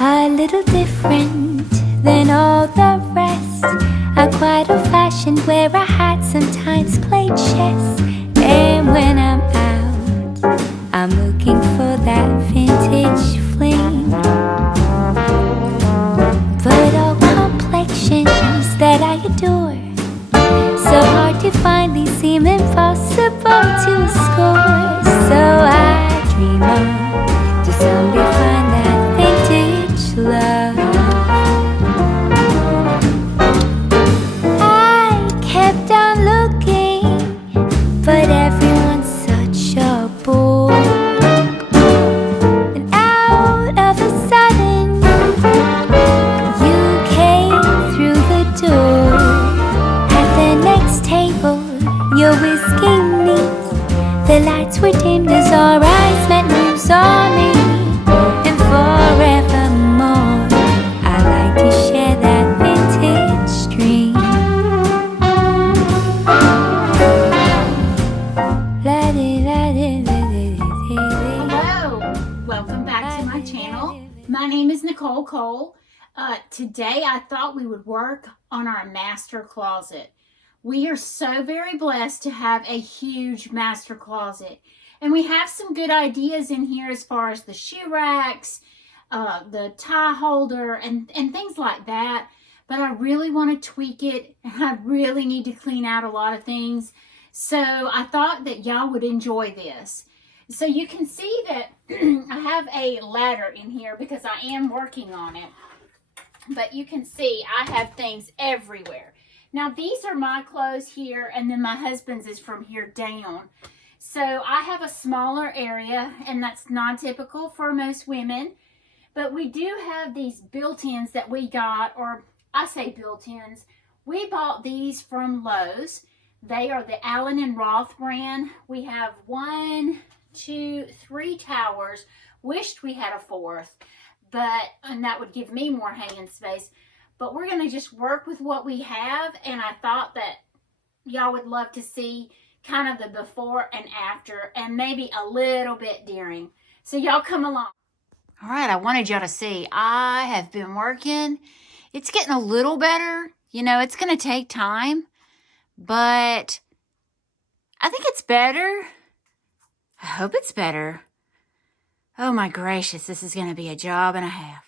A little different than all the rest. I'm quite old-fashioned where I had sometimes played chess. And when I'm out, I'm looking for that vintage fling. But all complexions that I adore, so hard to find, these seem impossible to score. So I dream of to someday find that vintage love. I kept on looking, but everyone's such a bore. And out of a sudden, you came through the door. At the next table, your whiskey neat, the lights were dimmed as our eyes met and you saw me. And forevermore, I like to share that vintage dream. Hello, welcome back to my channel. My name is Nicole Cole. Today I thought we would work on our master closet. We are so very blessed to have a huge master closet, and we have some good ideas in here as far as the shoe racks, the tie holder, and things like that. But I really want to tweak it, and I really need to clean out a lot of things. So I thought that y'all would enjoy this. So you can see that I have a ladder in here because I am working on it. But you can see I have things everywhere. Now these are my clothes here, and then my husband's is from here down. So I have a smaller area, and that's non-typical for most women. But we do have these built-ins that we got, or I say built-ins. We bought these from Lowe's. They are the Allen and Roth brand. We have 1, 2, 3 towers. Wished we had a 4th, and that would give me more hanging space. But we're going to just work with what we have, and I thought that y'all would love to see kind of the before and after, and maybe a little bit during. So y'all come along. All right, I wanted y'all to see. I have been working. It's getting a little better. You know, it's going to take time, but I think it's better. I hope it's better. Oh my gracious, this is going to be a job and a half.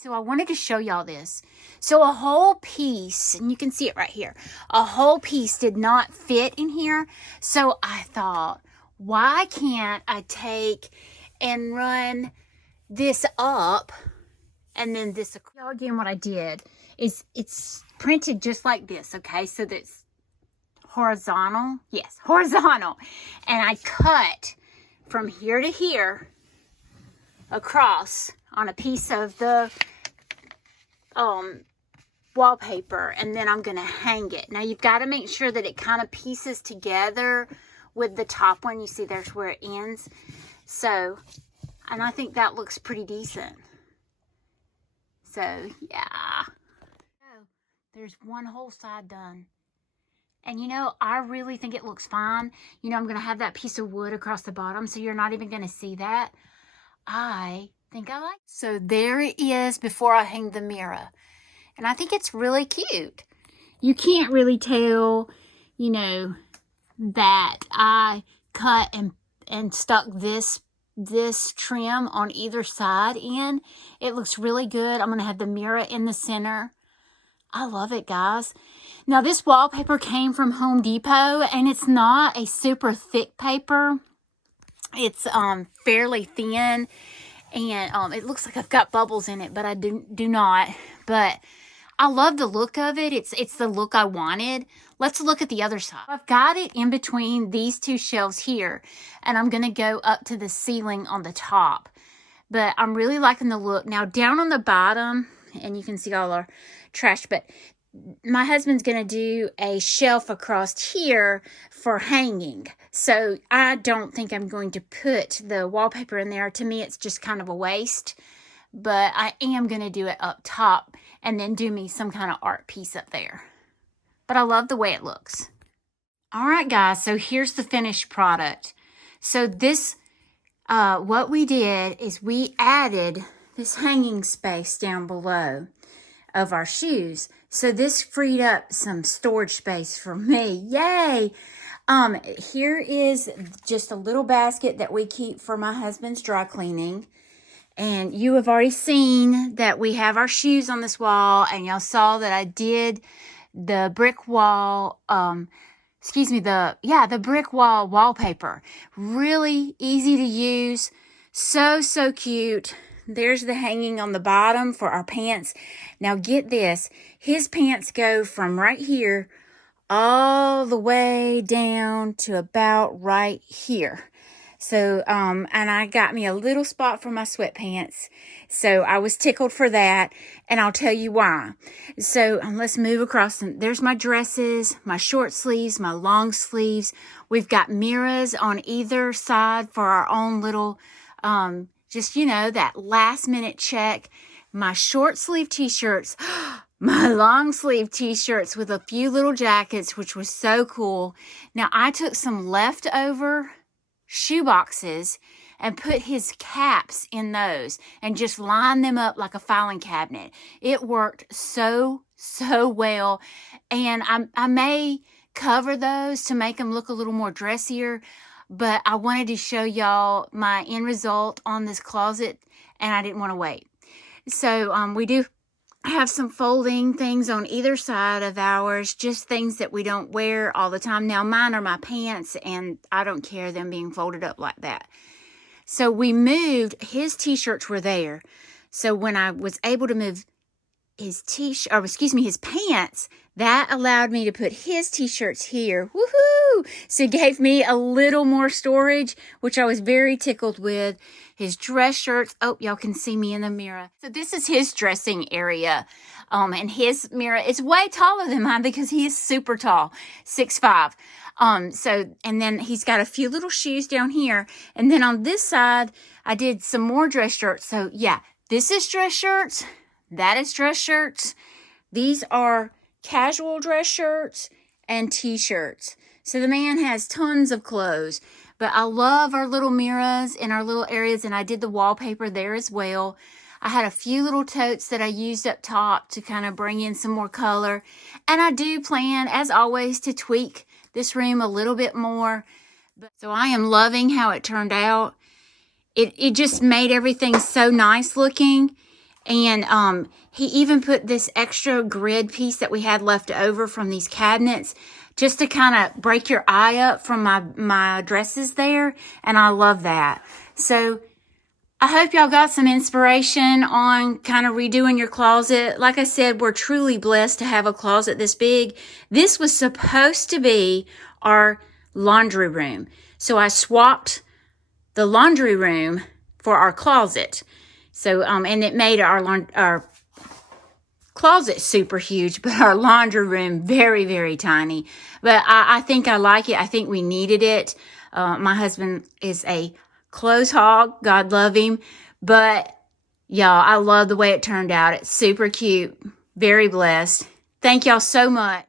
So I wanted to show y'all this. So a whole piece, and you can see it right here, a whole piece did not fit in here. So I thought, why can't I take and run this up, and then this, again, what I did is it's printed just like this, okay? So that's horizontal. Yes, horizontal. And I cut from here to here across on a piece of the wallpaper, and then I'm gonna hang it. Now you've got to make sure that it kind of pieces together with the top one. You see there's where it ends. So, and I think that looks pretty decent. So yeah, there's one whole side done. And you know, I really think it looks fine. You know, I'm gonna have that piece of wood across the bottom, so you're not even gonna see that. I think I like it. So there it is before I hang the mirror. And I think it's really cute. You can't really tell, you know, that I cut and stuck this trim on either side in. It looks really good. I'm going to have the mirror in the center. I love it, guys. Now, this wallpaper came from Home Depot, and it's not a super thick paper. It's fairly thin, and it looks like I've got bubbles in it, but I do not. But I love the look of it. It's the look I wanted. Let's look at the other side. I've got it in between these two shelves here, and I'm going to go up to the ceiling on the top. But I'm really liking the look. Now, down on the bottom, and you can see all our trash, but my husband's going to do a shelf across here for hanging. So I don't think I'm going to put the wallpaper in there. To me, it's just kind of a waste. But I am going to do it up top and then do me some kind of art piece up there. But I love the way it looks. All right, guys, so here's the finished product. So this, what we did is we added this hanging space down below of our shoes. So this freed up some storage space for me. Yay! Here is just a little basket that we keep for my husband's dry cleaning. And you have already seen that we have our shoes on this wall, and y'all saw that I did the brick wall, the brick wall wallpaper. Really easy to use. So cute. There's the hanging on the bottom for our pants. Now get this. His pants go from right here all the way down to about right here. So, and I got me a little spot for my sweatpants. So I was tickled for that, and I'll tell you why. So let's move across. There's my dresses, my short sleeves, my long sleeves. We've got mirrors on either side for our own little, just, you know, that last minute check. My short sleeve t-shirts, my long sleeve t-shirts with a few little jackets, which was so cool. Now I took some leftover shoe boxes and put his caps in those and just line them up like a filing cabinet. It worked so well, and I may cover those to make them look a little more dressier, but I wanted to show y'all my end result on this closet, and I didn't want to wait. So we do have some folding things on either side of ours, just things that we don't wear all the time. Now mine are my pants, and I don't care them being folded up like that. So we moved, his t-shirts were there. So when I was able to move his his pants, that allowed me to put his t-shirts here. Woohoo! So it gave me a little more storage, which I was very tickled with. His dress shirts. Oh, y'all can see me in the mirror. So this is his dressing area. And his mirror is way taller than mine because he is super tall, 6'5". And then he's got a few little shoes down here. And then on this side, I did some more dress shirts. So yeah, this is dress shirts. That is dress shirts. These are casual dress shirts and t-shirts. So the man has tons of clothes. But I love our little mirrors in our little areas, and I did the wallpaper there as well. I had a few little totes that I used up top to kind of bring in some more color. And I do plan, as always, to tweak this room a little bit more. So I am loving how it turned out. It just made everything so nice looking. And he even put this extra grid piece that we had left over from these cabinets just to kind of break your eye up from my dresses there. And I love that. So I hope y'all got some inspiration on kind of redoing your closet. Like I said, we're truly blessed to have a closet this big. This was supposed to be our laundry room. So I swapped the laundry room for our closet. So, and it made our closet super huge, but our laundry room very tiny. But I think I like it. I think we needed it. My husband is a clothes hog. God love him. But y'all, I love the way it turned out. It's super cute. Very blessed. Thank y'all so much.